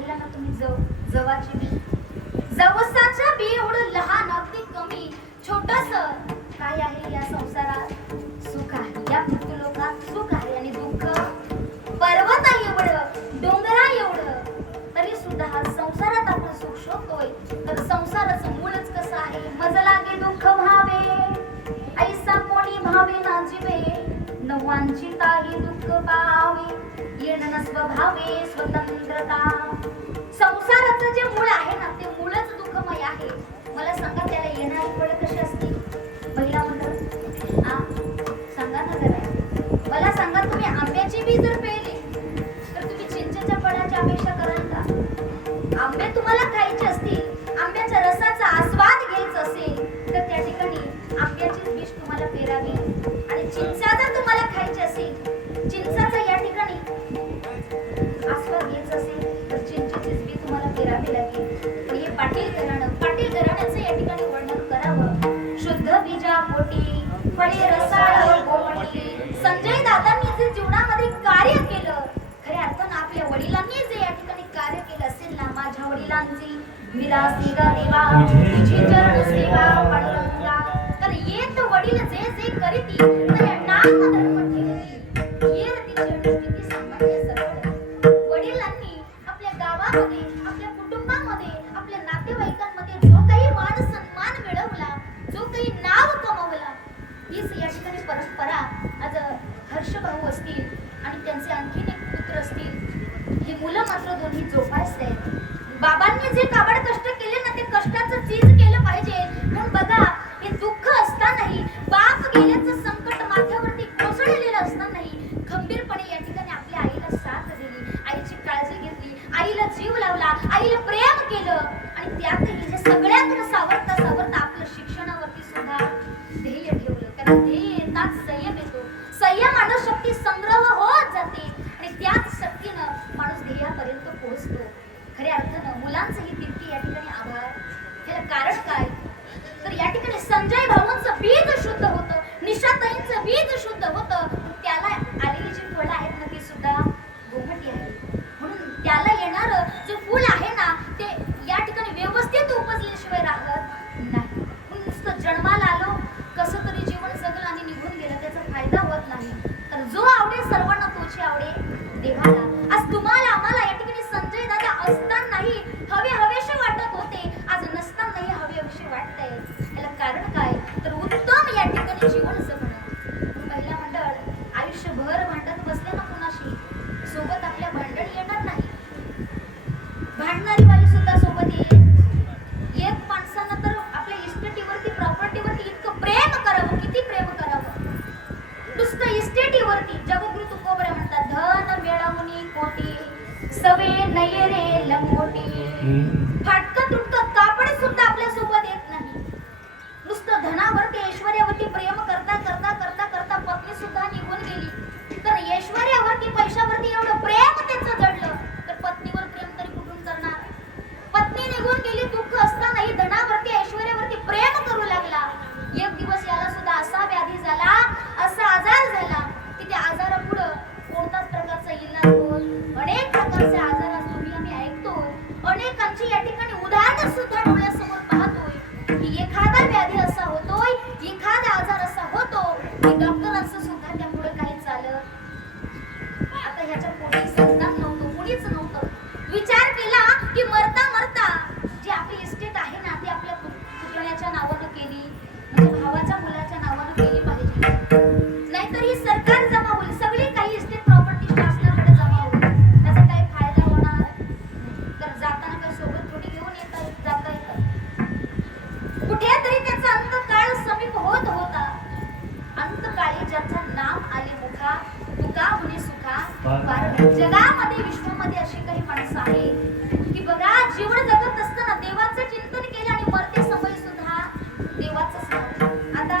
पाहिला ना तुम्ही जवाची बी, जवसाच्या बी एवढं लहान अगदी कमी छोटस काय आहे या संसारात? सुख आहे, या मृत्यूलोकात सुख आहे आणि दुःख पर्वता एवढं डोंगरा एवढं. तरी सुद्धा हा संसारात आपण सुख शोधतोय. तर संसाराचं मूळच कसं आहे? मज लागे दुःख भावे ऐसा कोणी भावे ना जीवे, नवांची ताही दुःख पावे येण न स्वभावे स्वतंत्रता. संसाराचं जे मूळ आहे ना ते मूळच दुःखमय आहे. मला सांगा त्याला येणारी फळ कशी असते? पहिला मंडळ सांगा ना जरा मला सांगा. तुम्ही आंब्याची बी जर पेली तर तुम्ही चिंचेच्या फळाची अपेक्षा कराल का? आंबे तुम्हाला खायचे असतील, आंब्याच्या रसाचा आस्वाद घ्यायचा असेल तर त्या ठिकाणी आंब्याचीच बीज तुम्हाला पेरावी. आणि चिंचा जर तुम्हाला खायची असेल, चिंचाचा या ठिकाणी आस्वाद घ्यायचा असेल तर चिंचेचीच बी तुम्हाला पेरावी लागेल. पण हे पाटील घराण्याचं या ठिकाणी वर्णन करावं. शुद्ध बीजा पोटी फळे रसाळ गोमटी. संजय दादांनी जे जीवनामध्ये कार्य केलं, खऱ्या अर्थानं आपल्या वडिलांनी जे या ठिकाणी कार्य केलं असेल ना, माझ्या वडिलांची विलासी गा देवा तुझी चरण सेवा पांडुरंगा. तर येत वडील जे जे करीती तर नाम धर्म ठेवती ये रती चरणस्थिती सामान्य सरळ. वडिलांनी आपल्या गावामध्ये, आपल्या कुटुंबामध्ये, आपल्या नातेवाईकांमध्ये जो काही मान सन्मान मिळवला, जो काही नाव कमवला, हीच या ठिकाणी परंपरा आज हर्ष भाऊ असतील आणि त्यांचे आणखीन एक पुत्र असतील, ही मुलं मात्र दोन्ही जोपासले आहेत. बाबांनी जे काबड कष्ट केले ना ते कष्टाचं चीज केलं पाहिजे. म्हणून बघा हे दुःख असतानाही, बाप गेल्याचं संकट माथ्यावरती कोसळलेलं असतानाही खंबीरपणे या ठिकाणी आपल्या आईला साथ दिली, आईची काळजी घेतली, आईला जीव लावला, आईला प्रेम केलं. आणि त्यातही हे सगळ्यातून सावरता सावरता आपलं शिक्षणावरती सुद्धा ध्येय ठेवलं. कारण ध्येय येताच संयम येतो, संयमानं शक्ती संग्रह होत जाते आणि त्याच शक्तीनं माणूस ध्येयापर्यंत पोहोचतो. खऱ्या अर्थानं मुलांचंही तितके या ठिकाणी आभार. त्याला कारण काय? तर या ठिकाणी संजय भाऊंचं बीज शुद्ध होतं, निशाताईंचं बीज शुद्ध होतं, त्याला आलेली जी फळं आहेत ना ती सुद्धा गोमटी आहे. म्हणून त्याला येणारं जे फूल आहे ना ते या ठिकाणी व्यवस्थित उपजल्याशिवाय राहत नाही. म्हणून नुसतं जन्माला आलो, कसं तरी जीवन जगलं आणि निघून गेलं, त्याचा फायदा होत नाही. तर जो आवडे सर्वांना तोची आवडे देवाला. आज तुम्हाला आम्हाला या ठिकाणी संजय दादा असतानाही हवेहवेसे वाटत होते, आज नसतानाही हवेहवेसे वाटतंय. याला कारण काय? तर उत्तम या ठिकाणी जीवन जगणं. महिला मंडळ आयुष्यभर भांडत बसले ना कुणाशी, सोबत आपल्या भांडण येणार नाही. भांडणारी बाई सुद्धा सोबत येईल. एक माणसानं तर आपल्या इस्टेटीवरती, प्रॉपर्टीवरती इतकं प्रेम करावं, किती प्रेम करावं. नुसतं इस्टेटीवरती जगद्गुरु तुकोबरा म्हणतात, धन मिळवणी कोटी सवे नये रे लंगोटी. फाटकं तुटकं कापड सुद्धा आपल्या सोबत येत नाही. नुसतं धनावरती, ऐश्वर्यावरती प्रेम करता करता करता करता पत्नी सुद्धा निघून गेली. तर ऐश्वर्यावरती, पैशावरती एवढं प्रेम त्याचं जडलं तर पत्नीवर प्रेम तरी कुठून करणार? पत्नी निघून गेली, दुःख असतानाही धनावरती, ऐश्वर्यावरती प्रेम करू लागला. एक दिवस याला सुद्धा असा व्याधी झाला, असा आजार झाला की त्या आजारापुढं कोणताच प्रकारचा इलाज होत. अनेक प्रकारचे आजार आज तुम्ही आम्ही ऐकतो, अनेकांची या ठिकाणी उदाहरणं सुद्धा डोळ्यासमोर पाहतोय की एखादा व्याधी असा होतोय, एखादा आजार असा होतो की डॉक्टरांचं सुद्धा त्यामुळे काही चालत. आता ह्याच्या पोटी संतान नव्हतं, कुणीच नव्हतं. विचार केला की मरता मरता जी आपली इस्टेट आहे ना ती आपल्या पुतण्याच्या नावानं केली, म्हणजे भावाच्या मुलाच्या नावानं केली पाहिजे. नाहीतर ही सरकार जमा होईल, सगळी काही इस्टेट प्रॉपर्टी शासनाकडे जमा होईल. त्याचा काही फायदा होणार? तर जाताना काही सोबत थोडी घेऊन जाता येतं. कुठेतरी त्याचा अंतकाळ समीप होत होता. अंतकाळी ज्याचं नाम आले मुखा, तुका होणे सुखा. कारण जगामध्ये, विश्वामध्ये अशी काही माणसं आहेत की बघा जीवन जगत असताना देवाचं चिंतन केलं आणि मरते समय सुद्धा देवाचंच नाव. आता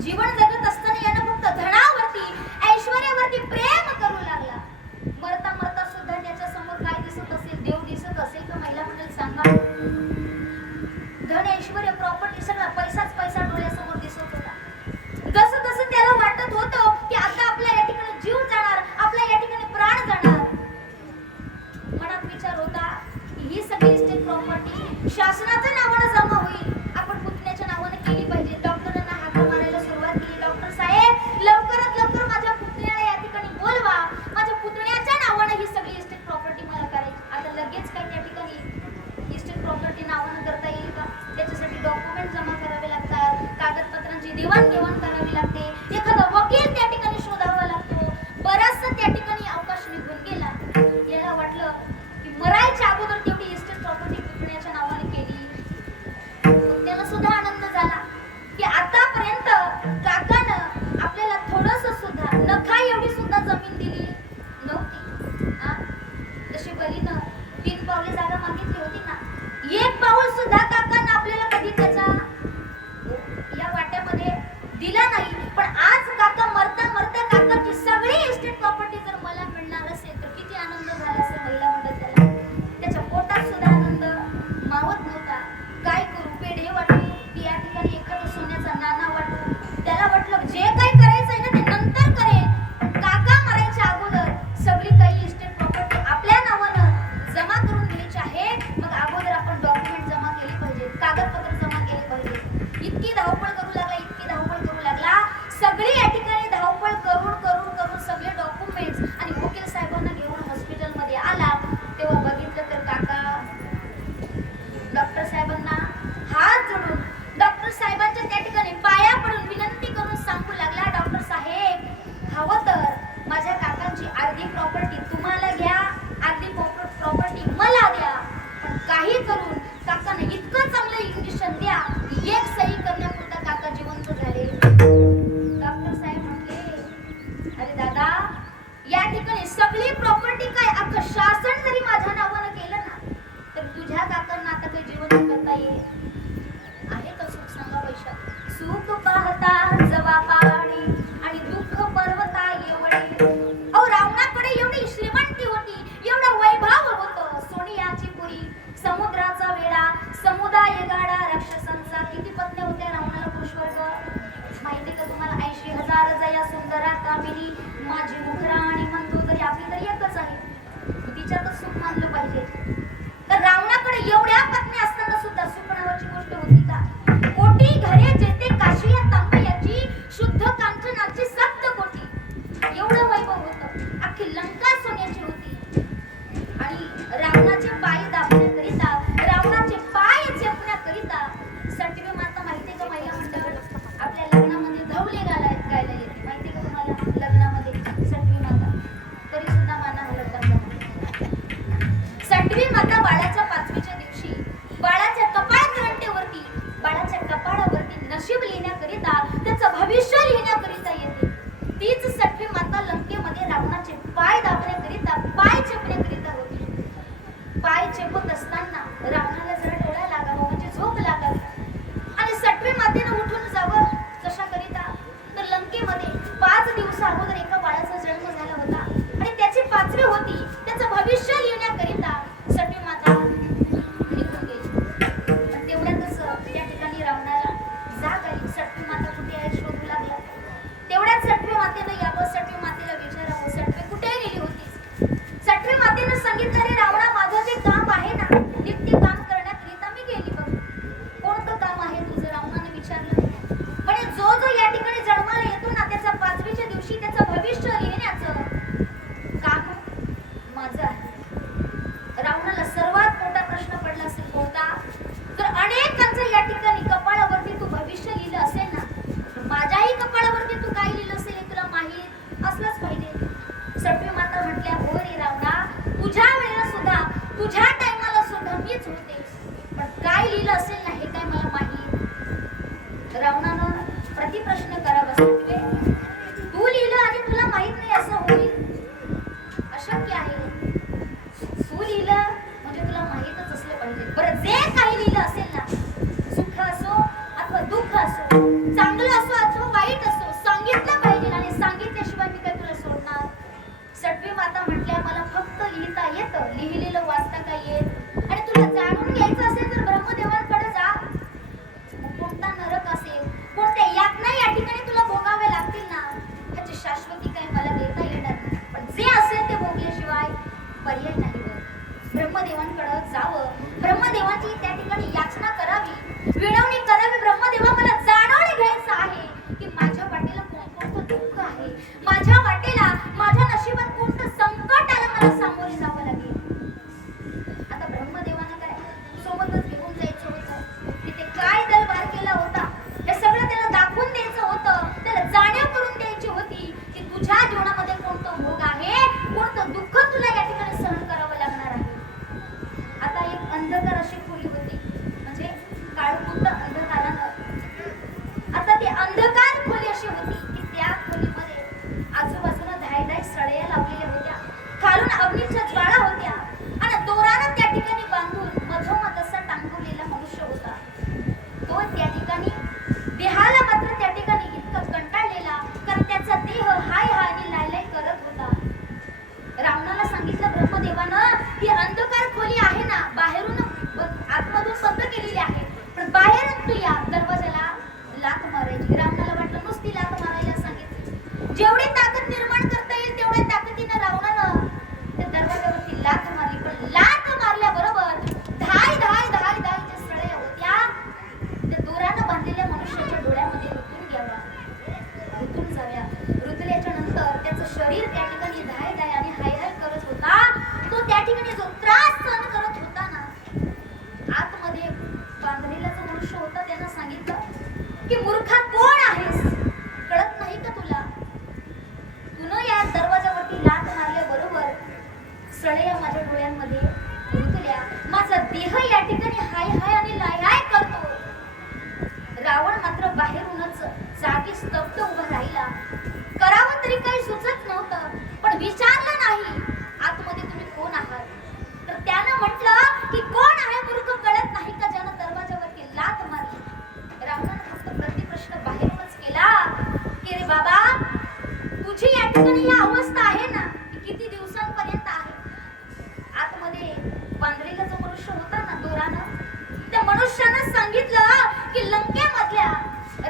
जीवन जगत असताना यानं फक्त धनावरती, ऐश्वर्यावरती प्रेम करू लागला. मरता मरता सुद्धा त्याच्या समोर काय दिसत असेल? देव दिसत असेल का? महिला मंडळी सांगा. धन, ऐश्वर्य, प्रॉपर्टी सगळा पैसाच पैसा डोळ्यासमोर दिसत होता. जसं जसं त्याला वाटत होतं की आता आपला या ठिकाणी जीव जाणार, आपला या ठिकाणी प्राण जाणार, मनात विचार होता देवाणघेवाण करावी लागते, एखादा वकील त्या ठिकाणी शोधावा लागतो. बराचसा त्या ठिकाणी अवकाश निघून गेला. याला वाटलं की मरायच्या अगोदर तेवढी इस्टेट प्रॉपर्टी विकण्याच्या नावाने केली. त्याला सुद्धा आनंद झाला की आतापर्यंत काकानं आपल्याला थोडंसं सुद्धा नखा एवढी सुद्धा जमीन दिली नव्हती. जशी बलीनं 3 पावले जागा मागितली होती ना, 1 पाऊल सुद्धा काकानं आपल्याला कधी त्याचा या वाट्यामध्ये दिला नाही. पण आज काका मरता मरता काकाची सगळी इस्टेट प्रॉपर्टी जर मला मिळणार असेल तर किती आनंद झाला असेल महिला म्हणतात त्याला. त्याच्या पोटात सुद्धा आनंद मावत नव्हता. काय करू, पेढे वाटू की या ठिकाणी एखादा सोन्याचा नाणा वाटू. त्याला वाटलं जे काही करायचंय ना ते नंतर करेल, काका मरायच्या अगोदर सगळी काही इस्टेट प्रॉपर्टी आपल्या नावानं जमा करून घ्यायची आहे. मग अगोदर आपण डॉक्युमेंट जमा केली पाहिजे, कागदपत्र जमा केले पाहिजे. इतकी धावपळ करू लागला, इतकी धावपळ करू लागला. सगळी या ठिकाणी धावपळ करून करून करून सगळे डॉक्युमेंट्स आणि वकील साहेबांना घेऊन हॉस्पिटलमध्ये आला. तेव्हा बघितलं तर काका डॉक्टर साहेबांना हात जोडून डॉक्टर साहेबांच्या त्या ठिकाणी पाया पडून विनंती करून सांगू लागला, डॉक्टर साहेब, हवं तर माझ्या काकांची अर्धी प्रॉपर्टी तुम्हाला घ्या, अर्धी प्रॉपर्टी मला द्या, पण काही करून काकांना इतकं चांगलं इंजेक्शन द्या की 1 सही करण्यापुरता काका जिवंत झाले. डॉक्टर साहेब म्हटले, अरे दादा, या ठिकाणी सगळी प्रॉपर्टी काय अख्खं शासन जरी माझ्या नावानं केलं ना तर तुझ्या काकांना आता काही जिवंत करता येईल आहे का? सुख सांगा वैशा. सुख पाहता जवा पाणी आणि दुःख पर्वता एवढे. अहो, रावणाकडे एवढी श्रीमंती होती, एवढं वैभव होतं, सोनियाची पुरी, समुद्राचा वेढा, समुदाय गाडा, राक्षसांचा. किती पत्न्या होत्या रावणाला? पुरुषवर्ग माहिती का तुम्हाला? 80,000 जया सुंदरा कामिनी, माझी मुखरा आणि मंदोदरी. आपली तरी एकच आहे, तिच्यातच सुख मानलं पाहिजे. तर रावणाकडे एवढ्या पत्नी असताना सुद्धा सुख नावाची गोष्ट होती का? कोटी घरे जेथे काशी या तांबयाची, शुद्ध कांचनाची 7 कोटी. एवढं वैभव होतं, अख्खी लंका सोन्याची होती. आणि रावणाचे पाय दाबण्याकरिता, रावणाचे पाय चेपण्याकरिता सटवी माता माहिती का? महिला मंडळ आपल्या लग्नामध्ये धवले गायला येते, माहिती का तुम्हाला? लग्नामध्ये सटवी माता तरी सुद्धा माना हलत करतात. सटवी माता बाळाच्या 5वीच्या दिवशी बाळाच्या कपाळावरती, बाळाच्या कपाळावरती नशीब लिहिण्याकरिता, त्याचं भविष्य लिहिण्याकरिता येते. तीच सटवी माता लंकेमध्ये रावणाचे पाय दाबण्याकरिता, पाय चेपण्याकरिता होती. पाय चेपत असताना रावणाला जरा डोळा लागावा, म्हणजे झोप लागावी, आणि सटवी मातेनं उठून जावं कशाकरिता? तर लंकेमध्ये 5 दिवस अगोदर एका बाळाचा जन्म झाला होता आणि त्याची 5वी होती. त्याचं भविष्य लिहिण्याकरिता सटवी माता निघून गेली. पण तेवढ्यातच त्या ठिकाणी रावणाला जाग आली. सटवी माता कुठे आहे शोधू लागला. तेवढ्यात सटवी मातेनं यावं, सटवी मातेला विचारावं, सटवी कुठे गेली होतीस? सटवी मातेनं सांगितलं, रे रावणा, माझं जे काम आहे ना, नित्य काम करण्याकरिता मी गेली बघ. कोणतं काम आहे तुझं? रावणाने विचारलं. पण जो जो या ठिकाणी जन्माला येतो ना, त्याचा 5वीच्या दिवशी त्याचं भविष्य लिहिण्याचं काम माझं आहे. रावणाला सर्वात मोठा प्रश्न पडला असेल कोणता? तर अनेकांचं या ठिकाणी कपाळावरती तू भविष्य लिहिलं असेल ना, माझ्याही कपाळावरती तू काय लिहिलं असेल हे तुला माहीत असलंच पाहिजे. सटवी माता म्हटल्या, हो रे रावणा, तुझ्या वेळेला सुद्धा, तुझ्या टायमाला सुद्धा मीच होते, पण काय लिहिलं असेल ना हे काय मला माहीत. रावणानं प्रतिप्रश्न करावा, सटवे, तू लिहिलं आणि तुला माहित नाही असं होईल? अशक्य आहे. तू लिहिलं म्हणजे तुला माहीतच असलं पाहिजे. बरं, जे काही लिहिलं असेल ना, सुख असो अथवा दुःख असो, चांगलं असो अथवा वाईट असो, सांगितलं पाहिजे, आणि सांगितल्याशिवाय मी काय तुला सोडणार? सटवी माता म्हटल्या, मला फक्त लिहिता येतं, लिहिलेलं वाचता काय येत? आणि तुला जाणून घ्यायचं असेल तर ब्रह्मदेवांकडे जा. कोणता नरक असेल, कोणत्या यातना या ठिकाणी तुला भोगावे लागतील ना, ह्याची शाश्वती काय मला देता येणार नाही. पण जे असेल ते भोगल्याशिवाय पर्याय नाही. ब्रह्मदेवांकडे जावं, ब्रह्मदेवाची त्या ठिकाणी याचना करावी, विनवणी करावी. ब्रह्मदेवा, मला जाणून घ्यायचं आहे की माझ्या वाटेला कोणतं दुःख आहे, माझ्या वाटेला, माझ्या नशिबात कोणतं संकटाला मला सामोरे जावं लागेल. आता ब्रह्मदेवानं काय सोबतच घेऊन जायचं होतं. रावणाला वाटलं नुसती लाथ मारायला सांगितली. जेवढी ताकद निर्माण करता येईल तेवढ्या ताकदीनं रावणानं त्या दरवाजावरती लाथ मारली. पण लाथ मारल्याबरोबर धाय धाय धाय धाय ज्या सळया होत्या त्या दोरानं बांधलेल्या मनुष्याच्या डोळ्यामध्ये रुतून गेल्या, रुतून जाव्या. रुतल्याच्या नंतर त्याचं शरीर त्या ठिकाणी धाय धाय आणि हाय हाय करत होता. तो त्या ठिकाणी जो त्रास सहन करत होता ना, आतमध्ये बांधलेला जो मनुष्य होता त्यानं सांगितलं की मूर्खा कोण आहेस, कळत नाही का तुला? तुनं या दरवाजावरती लाथ मारल्याबरोबर सळया माझ्या डोळ्यांमध्ये रुतल्या, माझा देह या ठिकाणी हाय हाय आणि लाय हाय करतो. रावण मात्र बाहेरूनच जागी स्तब्ध उभा राहिला. करावं तरी काही सुचत नव्हतं, पण विचारलं नाही आतमध्ये तुम्ही कोण आहात. तर त्यानं म्हटलं की कोण आहे मूर्ख, कळत नाही का ज्यानं दरवाजावरती लाथ मारली. रावणानं फक्त प्रतिप्रश्न बाहेरूनच केला की रे बाबा, तुझी या ठिकाणी ही अवस्था आहे ना, किती दिवसांपर्यंत आहे? आतमध्ये बांधलेला जो मनुष्य होता ना दोरानं, त्या मनुष्यानं सांगितलं की लंकेमधल्या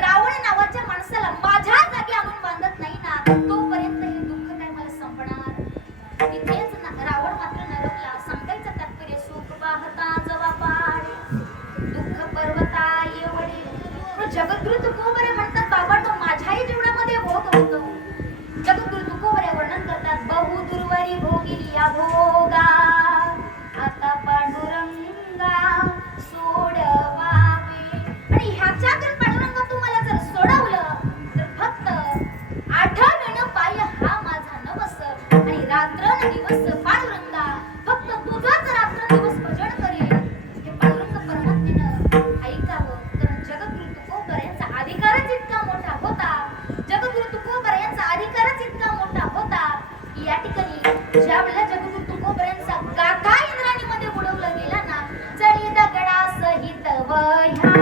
रावण नावाच्या माणसाला माझ्या जागी आणून बांधत नाही ना, तोपर्यंत हे दुःख काय मला संपणार? तिथेच रावण मात्र नरकला. सांगायचं तात्पर्य सुख पाहता जवा पाड दुःख पर्वता एवढे. जगद्गुरु तुकोबरे म्हणतात बाबा तो माझ्याही जीवनामध्ये भोग होतो. जगद्गुरु तुकोबरे वर्णन करतात बहु दुर्वरी भोगिली या भोगा आता पांडुरंगा सोडवावे. आणि ह्याच्यातून पांडुरंगा तू मला जर सोडवलं तर फक्त आठवण पाय हा माझा नवस आणि रात्रंदिवस पांडुरंगा फक्त तुझंच रात्रंदिवस भजन करेल. हे पांडुरंग परमात्म्यानं ऐकावं, कारण जगद्गुरु तुकोबर यांचा अधिकारच इतका मोठा होता. जगद्गुरु तुकोबर यांचा अधिकारच इतका मोठा होता. या ठिकाणी ज्या वेळेला जगद्गुरु तुकोबर यांचा गाथा इंद्राणीमध्ये बुडवलं गेला ना, जळी दगडा सहित वह्या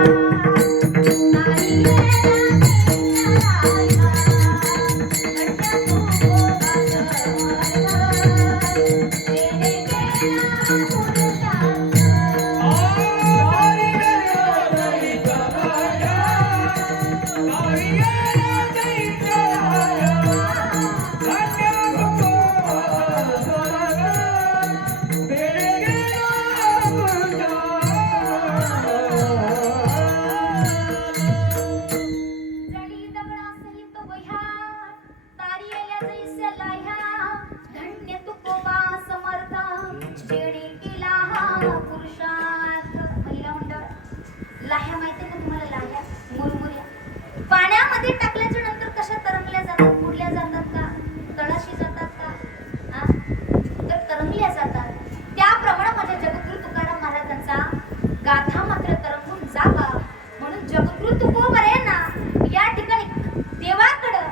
लाह्या माहिती का तुम्हाला? लाह्या मुरमुऱ्या पाण्यामध्ये टाकल्याच्या नंतर कशा तरंगल्या जातात, बुडल्या जातात का, तळाशी जातात का? तर तरंगल्या जातात. त्याप्रमाणे माझ्या जगद्गुरु तुकाराम महाराजांचा गाथा मात्र तरंगून जावा म्हणून जगद्गुरु तुकोबर यांना या ठिकाणी देवाकडं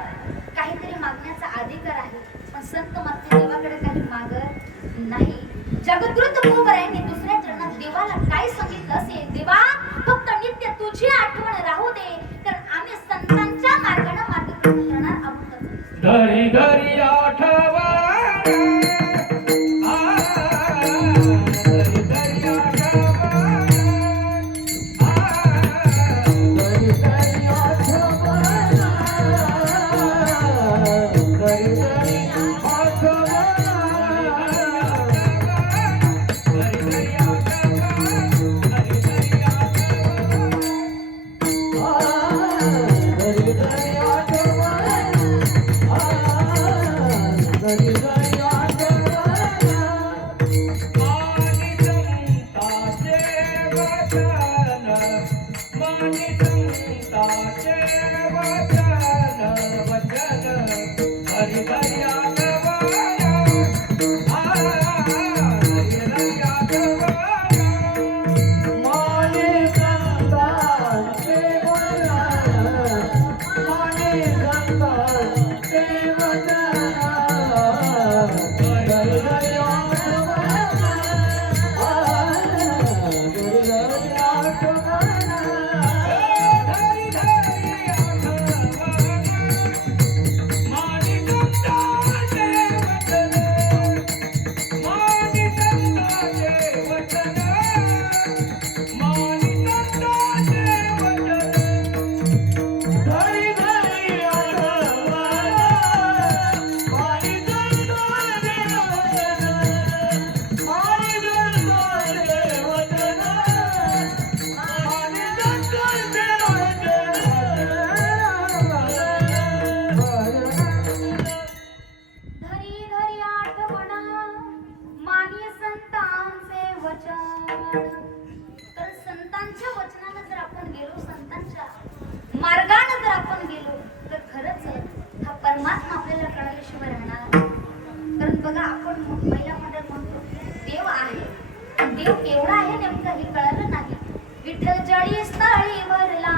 काहीतरी मागण्याचा अधिकार आहे. पण संत मात्र देवाकडे काही मागत नाही. जगद्गुरु तुकोबर यांनी दुसऱ्या चरणात देवाला काय सांगितलं असेल? देवा फक्त नित्य तुझी आठवण राहू दे, कारण आम्ही संतांच्या मार्गाने मार्गक्रमण करणार आहोत. घरी घरी आठवण देव केवढा आहे नेमका हे कळलं नाही. विठ्ठल जळी स्थळी भरला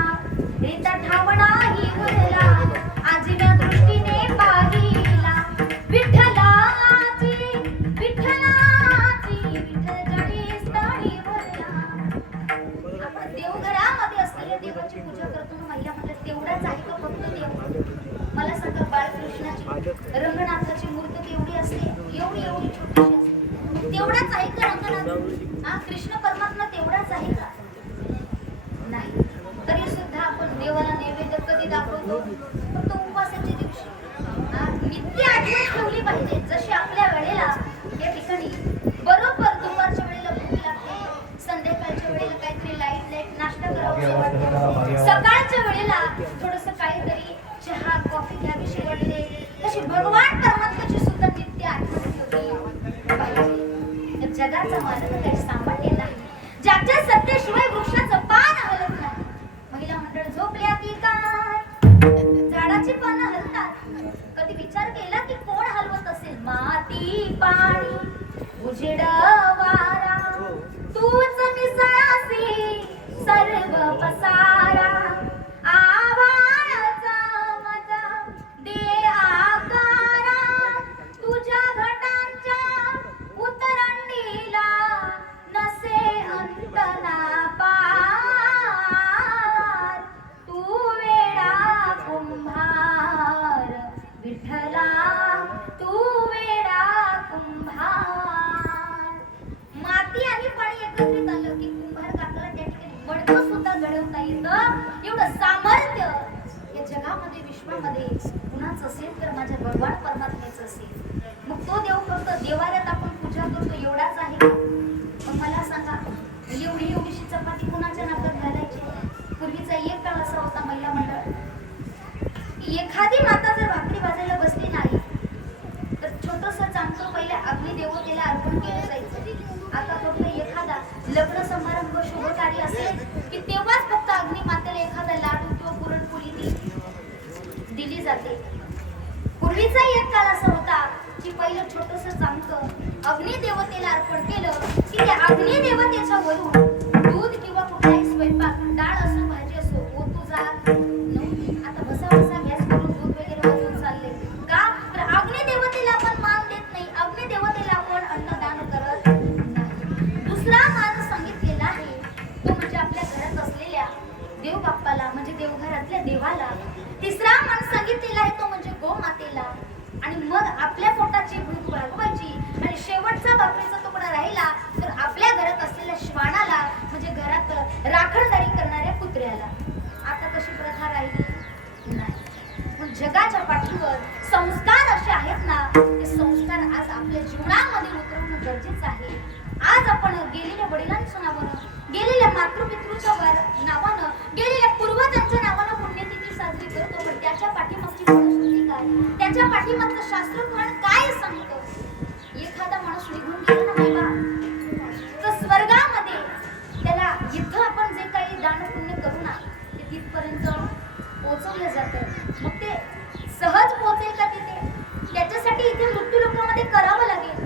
रीता ठावणाही उरला आजीव्या दृष्टीने पाहिला विठ्ठलाची विठ्ठलाची विठ्ठल जळी स्थळी भरला. आपण देवघरामध्ये असलेल्या देवाची पूजा करतो ना महिला म्हणतात तेवढाच आहे का फक्त देव? मला सांगा बाळकृष्णाची रंगनाथाची मूर्ती तेवढी असते एवढी एवढी छोटीशी असते तेवढाच आहे का रंगनाथ? हा कृष्ण परमात्मा तेवढाच आहे का? नाही. तरी सुद्धा आपण देवाला नैवेद्य कधी दाखवतो? फक्त उपवासाच्या दिवशी. नित्य आठवण ठेवली पाहिजे. जशी आपल्या वेळेला या ठिकाणी बरोबर दुपारच्या वेळेला भूक लागते, संध्याकाळच्या वेळेला काहीतरी लाईट नाश्ता करावा वाटतो, सकाळच्या वेळेला थोडंसं काहीतरी चहा कॉफी घ्यावीशी वाटते, तशी भगवान परमात्म्याची सुद्धा नित्य आठवण ठेवली पाहिजे. तर जगाचा मार्ग काही सामान्य नाही. ज्याच्या सत्तेशिवाय वृक्षाचं पान हलत नाही. महिला मंडळ झोपल्या की काय झाडाची पानं हलतात. कधी विचार केला की कोण हलवत असेल? माती पाणी उजेड वारा तूच मिसळासी सर्व पसारा आभाळाचा मजा दे आकारा तुझ्या घटांच्या उतरंडीला नसे अंत ना पार तू वेडा कुंभार विठ्ठला तू वेडा कुंभार. माती आणि पाणी एकत्रित आलं की कुंभार काकाला त्या ठिकाणी मडकं सुद्धा घडवता येतं. एवढं सामर्थ्य या जगामध्ये विश्वामध्ये कुणाचं असेल तर माझ्या भगवान परमात्म्याचं असेल. मग तो देव फक्त देवाऱ्यात आपण पूजा करतो एवढाच आहे का? मग मला सांगा एवढी एवढीशी चपाती कुणाच्या नाकात घालायची? पूर्वीचा एक काळ असा होता महिला मंडळ, एखादी माता जर भाकरी भाजायला बसली नाही तर छोटंसं चांगलं पहिले अग्निदेवतेला अर्पण केलं जायचं. आता फक्त एखादा लग्न समारंभ शुभ कार्य असेल की तेव्हाच फक्त अग्निमातेला एखादा लाडू किंवा पुरणपोळी दिली जाते. पूर्वीचा एक काळ असा होता की पहिलं छोटंसं चांगलं अग्निदेवतेला अर्पण केलं की त्या अग्निदेवतेच्या वरून दूध किंवा कुठलाही स्वयंपाक डाळ असो भाजी असो ओतू जात नव्हती. आता बसा बसा गॅस करून दूध वगैरे वाजून चालले का? तर अग्निदेवतेला आपण मान देत नाही, अग्निदेवतेला आपण अन्नदान करत नाही. दुसरा मान सांगितलेला आहे तो म्हणजे आपल्या घरात असलेल्या देव बाप्पाला म्हणजे देवघरातल्या देवाला. तिसरा मान सांगितलेला आहे तो म्हणजे गोमातेला. आणि मग आपल्या पोटाची भूक भागवायची आणि शेवटचा भाकरीचा तुकडा राहिला तर आपल्या घरात असलेल्या श्वानाला म्हणजे घरात राखणदारी करणाऱ्या कुत्र्याला. आता कशी प्रथा राहिली नाही. पण जगाच्या पाठीवर संस्कार असे आहेत ना ते संस्कार आज आपल्या जीवनामध्ये उतरवणं गरजेचं आहे. आज आपण गेलेल्या वडिलांच्या नावानं गेलेल्या मातृपितृच्या नावानं गेलेल्या पूर्वजांच्या नावानं पुण्यतिथी साजरी करतो. पण त्याच्या पाठीमागची फलश्रुती काय? त्याच्या पाठीमागचं शास्त्रज्ञान काय सांगतं? एखादा माणूस निघून गेला ना बाबा तर स्वर्गामध्ये त्याला इथं आपण जे काही दान पुण्य करू ना ते तिथपर्यंत पोहोचवलं जातं. मग ते सहज पोहोचेल का तिथे? त्याच्यासाठी इथे मृत्यू लोकांमध्ये करावं लागेल.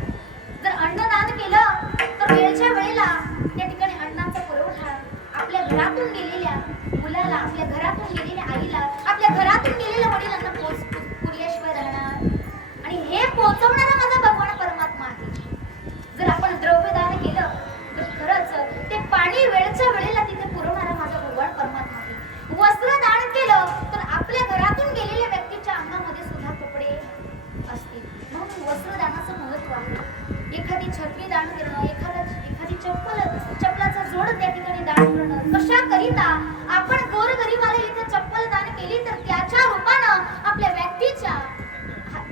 जर अन्नदान केलं तर वेळच्या वेळेला त्या ठिकाणी अन्नाचा पुरवठा आपल्या घरातून गेलेल्या मुलाला, आपल्या घरातून गेलेल्या आईला, आपल्या घरातून गेलेल्या वडिलांना पुरल्याशिवाय राहणार. आणि हे पोहोचवणारा माझा भगवान परमात्मा आहे. जर आपण द्रव्यदान केलं तर खरंच ते पाणी वेळच्या वेळेला तिथे पुरवणारा माझा भगवान परमात्मा आहे. वस्त्रदान केलं तर आपल्या घरातून गेलेल्या व्यक्तीच्या अंगामध्ये सुद्धा कपडे असतील. म्हणून वस्त्रदानाचं महत्त्व आहे. एखादी छत्री दान करणं, एखादी चप्पलाचा जोड त्या ठिकाणी दान करणं. कशाकरिता? आपण गोरगरिबाला इथे चप्पल दान केली तर त्याच्या रूपानं आपल्या व्यक्तीच्या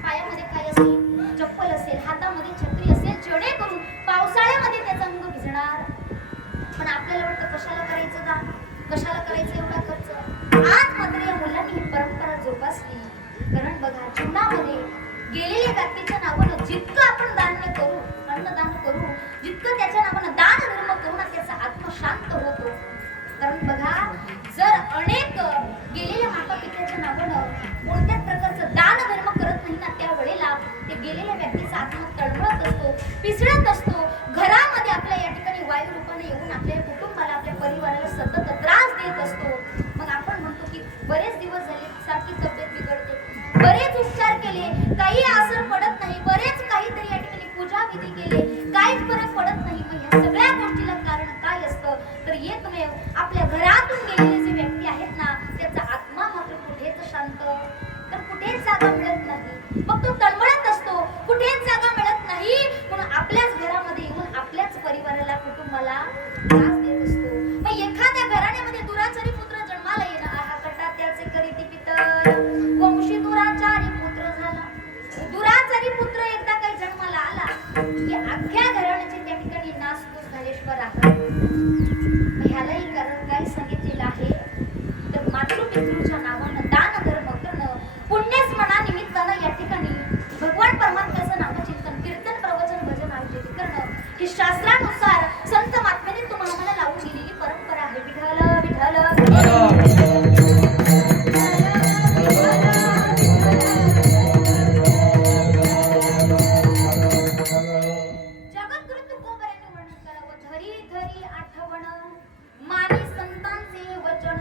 पायामध्ये काय असेल? चप्पल असेल, हातामध्ये छत्री असेल, जेणेकरून पावसाळ्यामध्ये त्याचा अंग भिजणार. पण आपल्याला वाटतं कशाला करायचं दान, कशाला करायचं एवढा खर्च? आज मात्र या मुलांनी ही परंपरा जोपासली. कारण बघा जीवनामध्ये गेलेल्या व्यक्तीच्या नावानं जितकं आपण दान करू, अन्नदान करू, जितकं त्याच्या नावानं दान धर्म करू ना त्याचा आत्मा शांत होतो. कारण बघा जर अनेक गेलेल्या माता पित्याच्या नावानं कोणत्याच प्रकारचं दान धर्म करत नाही ना त्यावेळेला ते गेलेल्या व्यक्तीचा आत्मा तळमळत असतो, पिसळत असतो. घरामध्ये आपल्या या ठिकाणी वायू दिवस झाले सारखी तब्येत बिघडते, बरेच उपचार केले, काही असर पडत नाही, बरेच काहीतरी या ठिकाणी पूजा विधी केले, काहीच फरक पडत नाही. मग या सगळ्या गोष्टीला कारण काय असतं तर एकमेव आपल्या घरातून गेलेले जे व्यक्ती आहेत ना त्याचा आत्मा मात्र कुठेच शांत तर कुठेच जागा मिळत नाही. मग तो तळमळत असतो, कुठेच जागा मिळत नाही, म्हणून आपल्याच घरामध्ये येऊन आपल्याच परिवाराला कुटुंबाला त्रास देत असतो. मग एखाद्या घराण्यामध्ये दुराचारी पुत्र जन्माला येणं, आहा कटा त्याचे करीती पितर, वंशी दुराचारी पुत्र झाला. दुराचारी पुत्र एकदा काही जन्माला आला की अख्ख्या घराण्याचे त्या ठिकाणी नासधूस झाल्याशिवाय राहत. ह्यालाही कारण काय सांगितलेलं आहे तर मातृपितृच्या नावानं दान धर्म करणं, पुण्यस्मरणा निमित्तानं या ठिकाणी भगवान परमात्म्याचं नामचिंतन, कीर्तन, प्रवचन, भजन आयोजित करणं ही शास्त्रानुसार संत महात्म्यांनी तुम्हाला मला लावून दिलेली परंपरा आहे. विठ्ठल विठ्ठल जगद्गुरु तुकोबऱ्यांनी वर्णन करावं. धरी धरी आठवण मानी संतांचे वचन.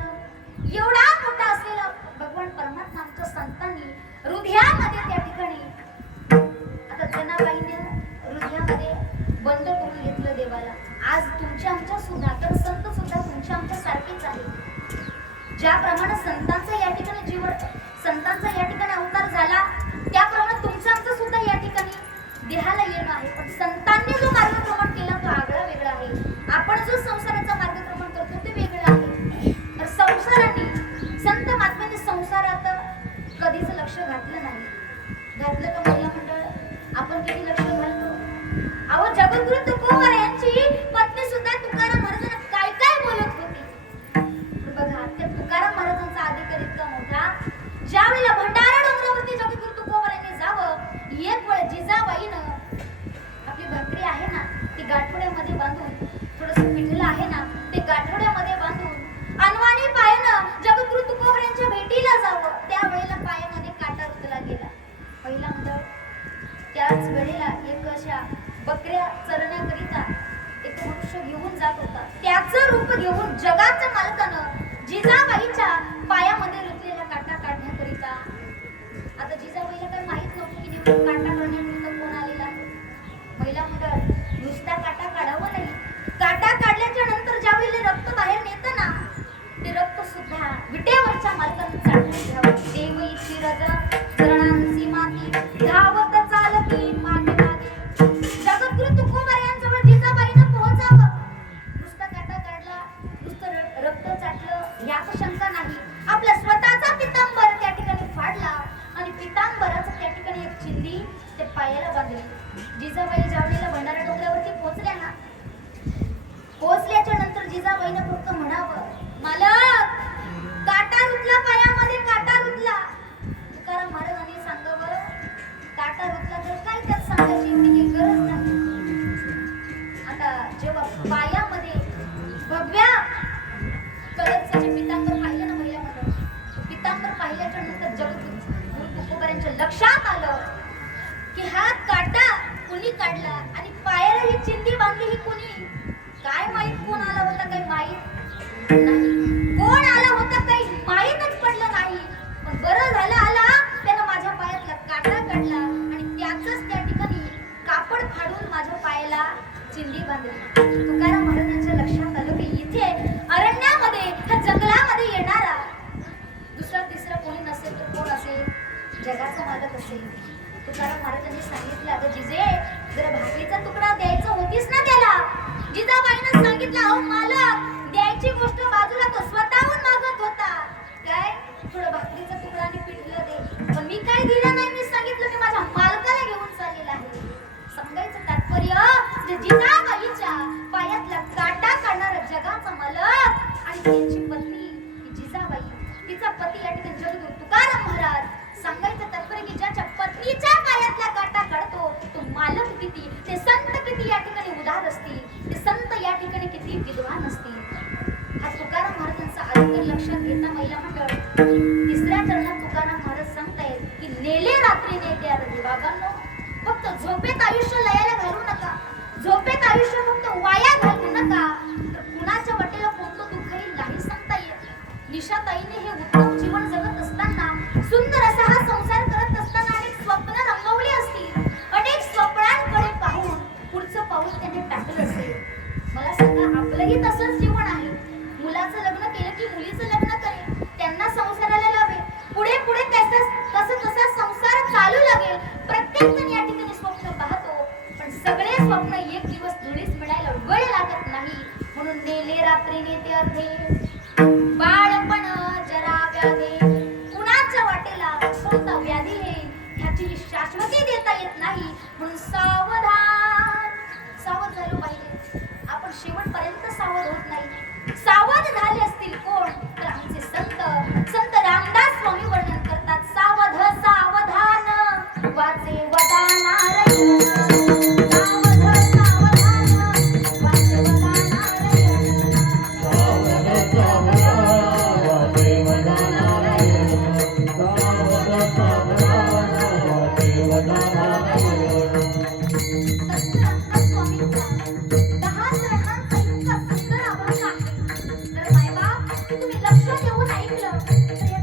एवढा मोठा असलेला भगवान परमात्मा आमच्या संतांनी हृदयामध्ये त्या ठिकाणी आता जनाबाईने हृदयामध्ये बंद करून घेतलं देवाला. आज तुमच्या आमच्या सुद्धा तर संत सुद्धा तुमच्या आमच्या सारखेच आहे. ज्याप्रमाणे संतांचा या ठिकाणी जीवन, संतांचा या ठिकाणी अवतार झाला त्याप्रमाणे तुमचं आमचं सुद्धा या ठिकाणी देहाला येणं आहे. पण संतांनी जो मार्गक्रमण केला तो आगळा वेगळा आहे. आपण जो संसाराचा मार्गक्रमण करतो ते वेगळं आहे. तर संसाराने संत महात्म्यांनी संसारात कधीच लक्ष घातलं नाही. घातलं का महिला मंडळ आपण किती लक्ष घालतो. अहो जगद्गुरु तुकोबर यांची पत्नी सुद्धा तुकाराम महाराजांना काय काय बोलत होती. बघा त्या तुकाराम महाराजांचा अधिकार इतका मोठा, ज्या वेळेला भंडारा डोंगरावरती जगद्गुरु तुकोबर यांनी जावं, एक वेळ जिजाबाईनं आपली भाकरी आहे ना ती गाठोड्यामध्ये बांधून, थोडंसं पिठलं आहे ना ते गाठोड्यामध्ये बांधून अनवाणी पायानं जगद्गुरु तुकोबर यांच्या भेटीला जावं. त्यावेळेला पायामध्ये काटा रुतला गेला. पहिला मंडळ त्याच वेळेला एक अशा बकऱ्या चरण्याकरिता एक मनुष्य घेऊन जात होता. त्याचं रूप घेऊन जगाचं मालकानं जिजाबाईच्या पायामध्ये रुतलेला काटा काढण्याकरिता, आता जिजाबाईला काही माहित नव्हतं की नेमकं काटा काढण्याकरिता कोण आलेला आहे. महिला मंडळ नुसता काटा काढावं नाही, काटा काढल्याच्या नंतर ज्यावेळेला रक्त बाहेर येतं ना ते रक्त सुद्धा विटेवरच्या मालकानं चाटून घ्यावं. देवी शिरज चरणांची माती धावत चालती मागे मागे. जगद्गुरु तुकोबर यांजवळ जिजाबाईनं पोहोचावं. नुसता काटा काढला, नुसतं रक्त चाटलं यात शंका नाही. आपला स्वतःचा पितांबर त्या ठिकाणी फाडला आणि पितांबराचं त्या ठिकाणी एक चिंदी ते पायाला बांधली. जिजाबाई ज्यावेळेला भंडारा डोंगरावरती पोहोचल्या ना, पोहोचल्याच्या नंतर जिजाबाईनं फक्त म्हणावं, मालक काटा रुतला पायामध्ये, काटा रुतला. तुकाराम महाराजांनी सांगावं, काटा रुतला तर काय त्यात सांगायची इतकी गरज नाही. आता जेव्हा पायामध्ये भगव्या कलरचं जे पितांबर पाहिलं ना महिला म्हणून, पितांबर पाहिल्याच्या नंतर जगद्गुरु तुकोबर यांच्या लक्षात आलं की हा काटा कुणी काढला आणि पायाला ही चिंदी बांधली ही कुणी. काय माहित कोण आला होता काही माहित नाही, कोण आला होता काही माहीतच पडलं नाही. पण बरं झालं आला त्यानं माझ्या पायातला काटा काढला आणि त्याचंच त्या ठिकाणी कापड फाडून माझ्या पायाला चिंदी बांधली. तुकाराम महाराजांच्या लक्षात आलं की इथे अरण्यामध्ये ह्या जंगलामध्ये येणारा दुसरा तिसरा कोणी नसेल तर कोण असेल, जगाचा मालक असेल. तुकाराम महाराजांनी सांगितलं, अगं जिजे जरा भाकरीचा तुकडा द्यायचा होतीस ना त्याला. जिजाबाईनं सांगितलं, अहो मालक द्यायची गोष्ट बाजूला, तो स्वतःहून मागत होता. काय थोडं भाकरीचा तुकडा आणि पिठलं दे. पण मी काय दिलं नाही, मी सांगितलं मी माझ्या मालकाला घेऊन चाललेला आहे. सांगायचं तात्पर्य जे जिजाबाईच्या पायातला काटा काढणारा जगाचा मालक आणि त्यांची पत्नी जिजाबाई, तिचा पती या ठिकाणी जगद्गुरु तुकाराम महाराज. सांगायचं तात्पर्य की ज्याच्या पत्नीच्या पायातला काटा काढतो तो मालक किती, ते संत किती या ठिकाणी उदार असतील, ते संत या ठिकाणी किती विद्वान असतील. हा तुकाराम महाराजांचा अधिकार लक्षात घेता महिला मंडळ तिसऱ्या चरणात तुकाराम महाराज सांगतायत की नेले रात्री नेते आरती. बाबांनो फक्त झोपेत आयुष्य लयाला घालू नका, झोपेत आयुष्य फक्त वाया घालू नका. तर कुणाच्या वाटेला कोणतं दुःख येईल नाही सांगता येत. निशाताईने हे उत्तम जीवन जगत असताना, सुंदर असा हा संसार करत असताना अनेक स्वप्न रंगवली असतील, अनेक स्वप्नांकडे पाहून पुढचं पाऊल त्याने टाकलं असेल. मला सांगा, आपलंही तसंच जीवन आहे. मुलाचं लग्न केलं की मुलीचं लग्न करेल, त्यांना संसाराला लावेल, पुढे पुढे तसं संसार चालू लागेल. प्रत्येक जण या ठिकाणी स्वप्न पाहतो, पण सगळे स्वप्न एक दिवस धुळीस मिळायला वेळ लागत नाही. म्हणून नेले रात्रीने ते अर्धे, बाळपण जरा व्याधे, कुणाच्या वाटेला कोणता व्याधी येईल ह्याची शाश्वती देता येत नाही. म्हणून सावध झालो पाहिजे. आपण शेवटपर्यंत सावध होत नाही. सावध झाले असतील कोण, तर आमचे संत रामदास स्वामी वर्णन करतात, सावध सावधान वाचे वदा नारायण, सावध सावधान वाचे वदा नारायण, सावध सावधान वाचे वदा नारायण, सावध सावधान वाचे वदा नारायण. संत रामदास स्वामींचा 10 चरणांचा इतका सुंदर अभंग आहे. तर मायबाप, तुम्ही लक्ष देऊन ऐकलं तर